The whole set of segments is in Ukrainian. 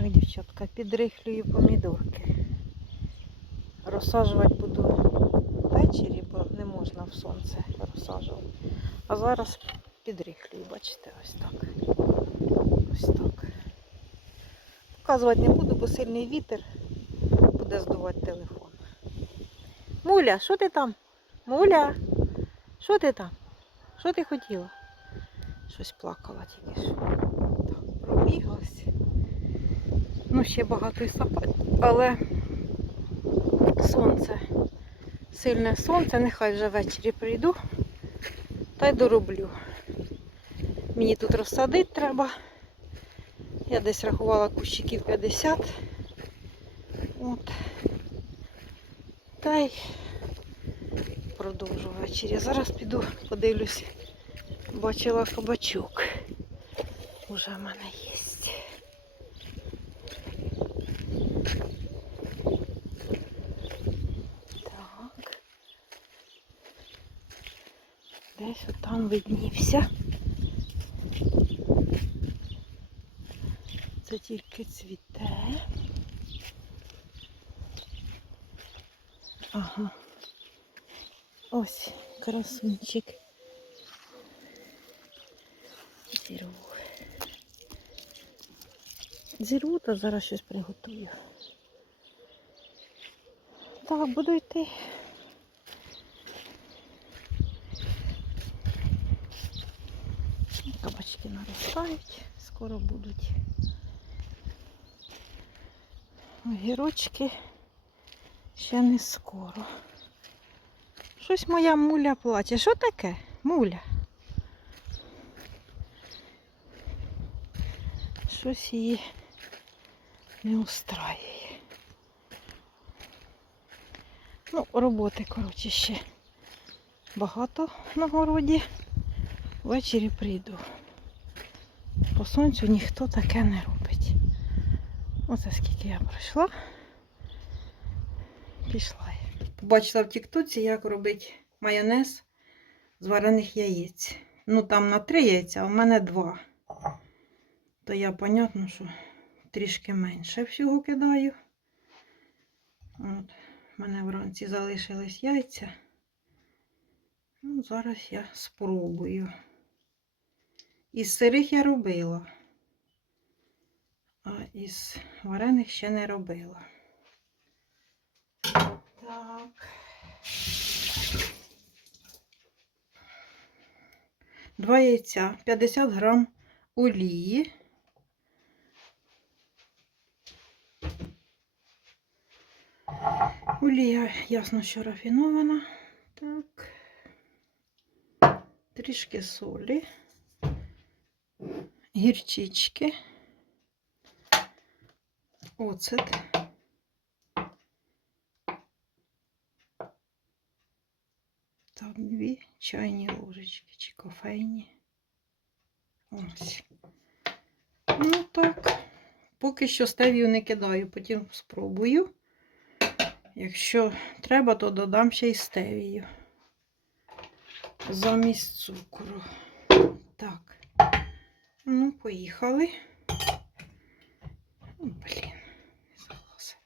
Так, дівчатка, підрихлюю помідорки. Розсаджувати буду ввечері, бо не можна в сонце розсаджувати. А зараз підрихлюю, бачите, ось так. Ось так. Показувати не буду, бо сильний вітер буде здувати телефон. Муля, що ти там? Муля, що ти там? Що ти хотіла? Щось плакала тільки що. Так, пробіглась. Ну, ще багато і сапать, але сонце, сильне сонце, нехай вже ввечері прийду та й дороблю. Мені тут розсадити треба. Я десь рахувала кущиків 50. От. Та й продовжу ввечері. Зараз піду, подивлюсь. Бачила кабачок. Уже в мене є. Так. Десь виднівся. Це тільки цвіте. Ага. Ось красунчик. Зірву. Зірву, то зараз щось приготую. Так, буду йти. Кабачки скоро будуть. Огірочки ще не скоро. Щось моя муля плаче. Що таке? Муля? Щось її не устраює. Ну, роботи, коротше, ще багато на городі. Ввечері прийду. По сонцю ніхто таке не робить. Оце скільки я пройшла. Пішла я. Побачила в Тіктоці, як робить майонез з варених яєць. Ну там на три яйця, а в мене два. То я, понятно, що трішки менше всього кидаю. От. У мене вранці залишились яйця. Ну, зараз я спробую. Із сирих я робила, а із варених ще не робила. Так. Два яйця, 50 грам олії. Олія, ясно, що рафінована. Так. Трішки солі, гірчички, оцет. Так, дві чайні ложечки чи кофейні. Ось. Ну так, поки що стевію не кидаю, потім спробую. Якщо треба, то додам ще й стевію замість цукру. Так. Ну, поїхали. Блін, залазить.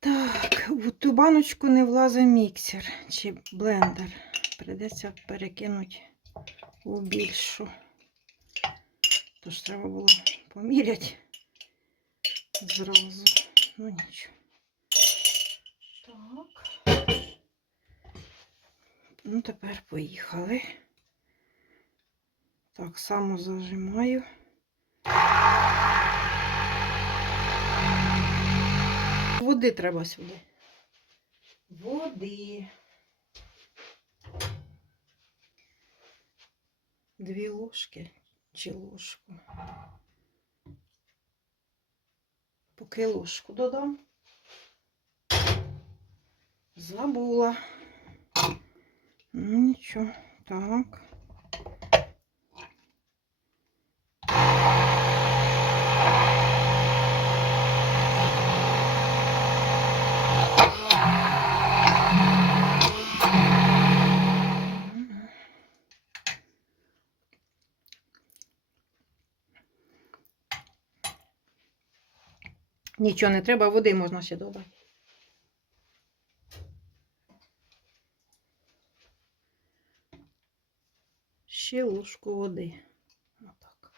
Так, в ту баночку не влазить міксер чи блендер. Придеться перекинути у більшу. Тож треба було поміряти зразу. Ну нічого. Так. Ну, тепер поїхали. Так само зажимаю. Води треба сюди. Води. Дві ложки чи ложку. Поки ложку додам. Забула. Ну, нічого. Так. Нічого не треба, води можна ще додати. Ще ложку води. Отак.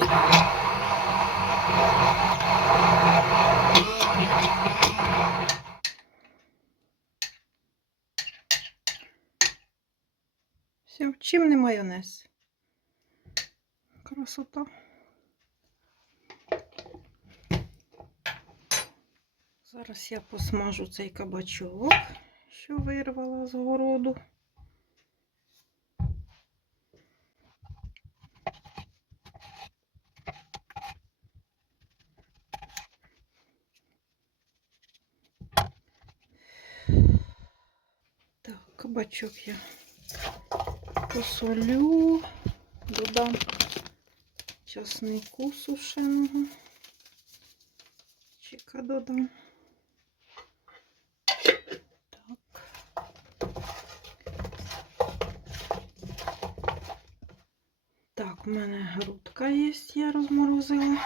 Все, чим не майонез? Красота. Зараз я посмажу цей кабачок, що вирвала з городу. Так, кабачок я посолю, додам часнику сушеного. Чека додам. Так. У мене грудка є, я розморозила.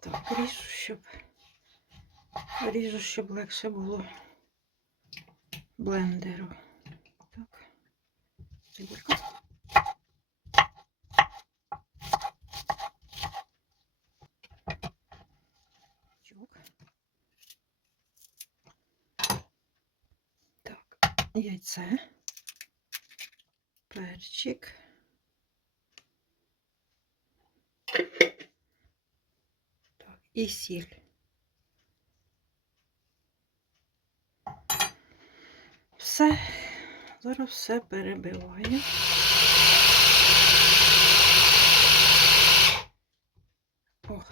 Так, ріжу, щоб ріжу, щоб легше було блендеру. Так. Так, яйце, перчик. Так, і сіль. Все, зараз все перебиваю. О.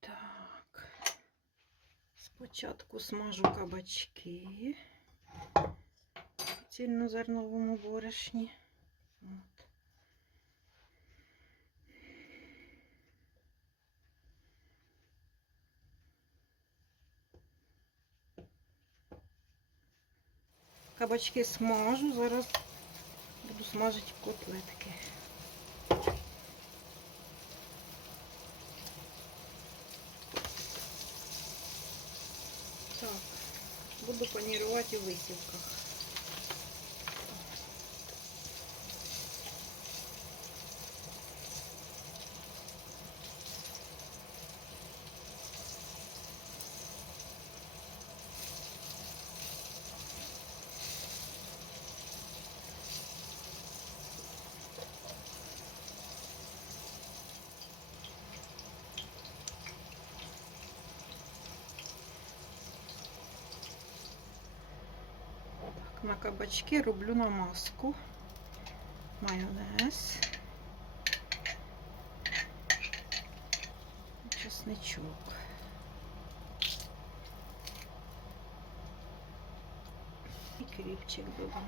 Так. Спочатку смажу кабачки в цільнозерновому борошні. Кабачки смажу, зараз буду смажити котлетки. Так, буду панірувати у висівках. На кабачки роблю намазку. Майонез. Чесничок. І кріпчик додам.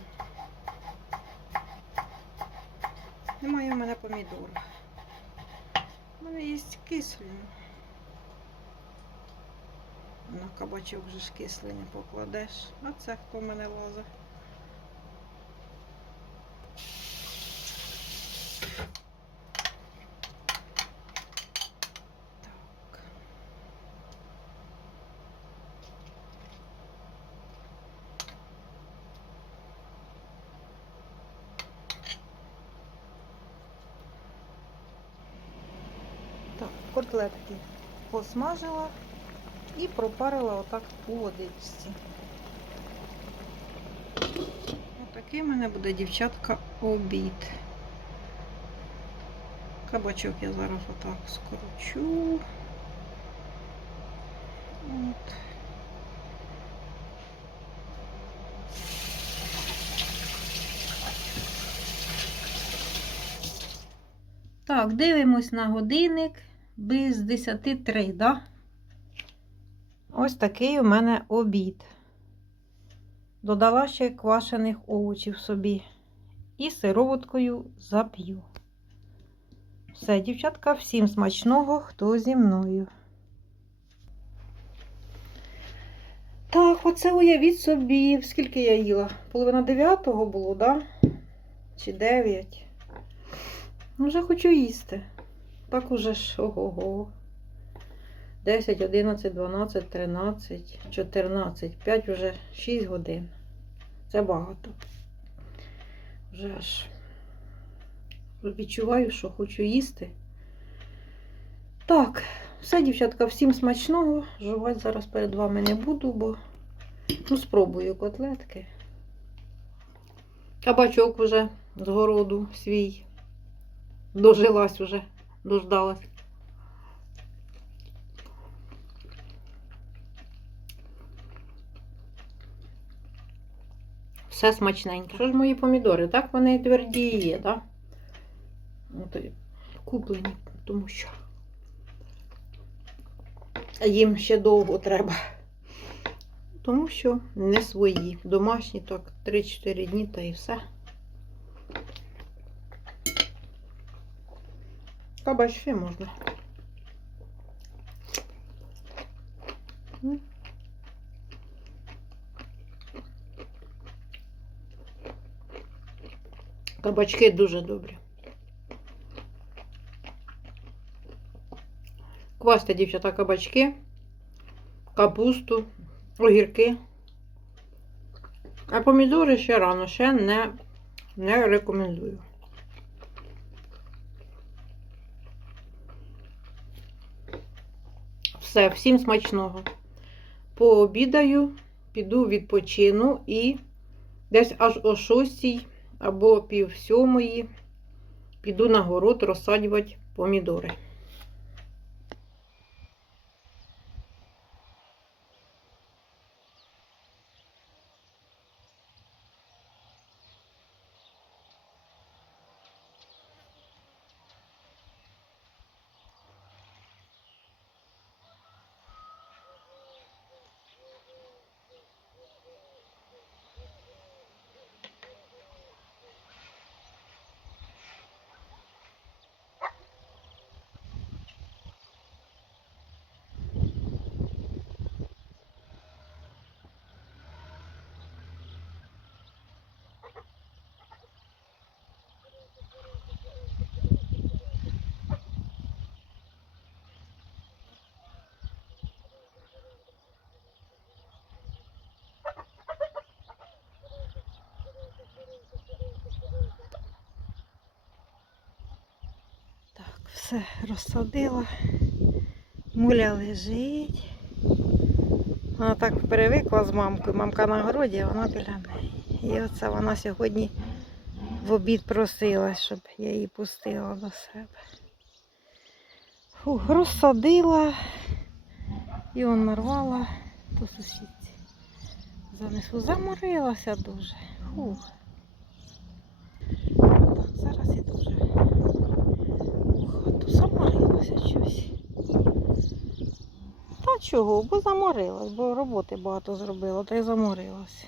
Немає в мене помідорів. У мене є кислі. На кабачок вже ж кислий не покладеш. А це хто в мене лазить? Котлетки посмажила і пропарила отак у водичці. Отакий в мене буде, дівчатка, обід. Кабачок я зараз отак скручу. От. Так, дивимось на годинник без 10 3, да? Ось такий у мене обід. Додала ще квашених овочів собі і сироваткою зап'ю. Все, дівчатка, всім смачного, хто зі мною. Так, оце уявіть собі, скільки я їла? Половина дев'ятого було, да? Чи дев'ять? Ну, вже хочу їсти. Так уже ж ого-го. 10, 11, 12, 13, 14, 5 вже 6 годин. Це багато. Вже аж відчуваю, що хочу їсти. Так, все, дівчатка, всім смачного. Жувати зараз перед вами не буду, бо ну, спробую котлетки. Кабачок вже з городу свій. Дожилась уже, дождалась. Все смачненьке. Що ж мої помідори? Так вони тверді є, так? От, куплені, тому що їм ще довго треба. Тому що не свої. Домашні так 3-4 дні та і все. Кабач ще можна. Кабачки дуже добрі. Квасьте, дівчата, кабачки, капусту, огірки. А помідори ще рано, ще не, не рекомендую. Все, всім смачного. Пообідаю, піду відпочину і десь аж о 6 або пів сьомої піду на город розсаджувати помідори. Так, все розсадила. Муля лежить. Вона так привикла з мамкою. Мамка на городі, а вона біля неї. І оце вона сьогодні в обід просила, щоб я її пустила до себе. Фух, розсадила і он нарвала до сусідці. Занесу, заморилася дуже. Фух. Так, зараз у хату. Заморилася щось. Та чого, бо заморилась, бо роботи багато зробила, та й заморилась.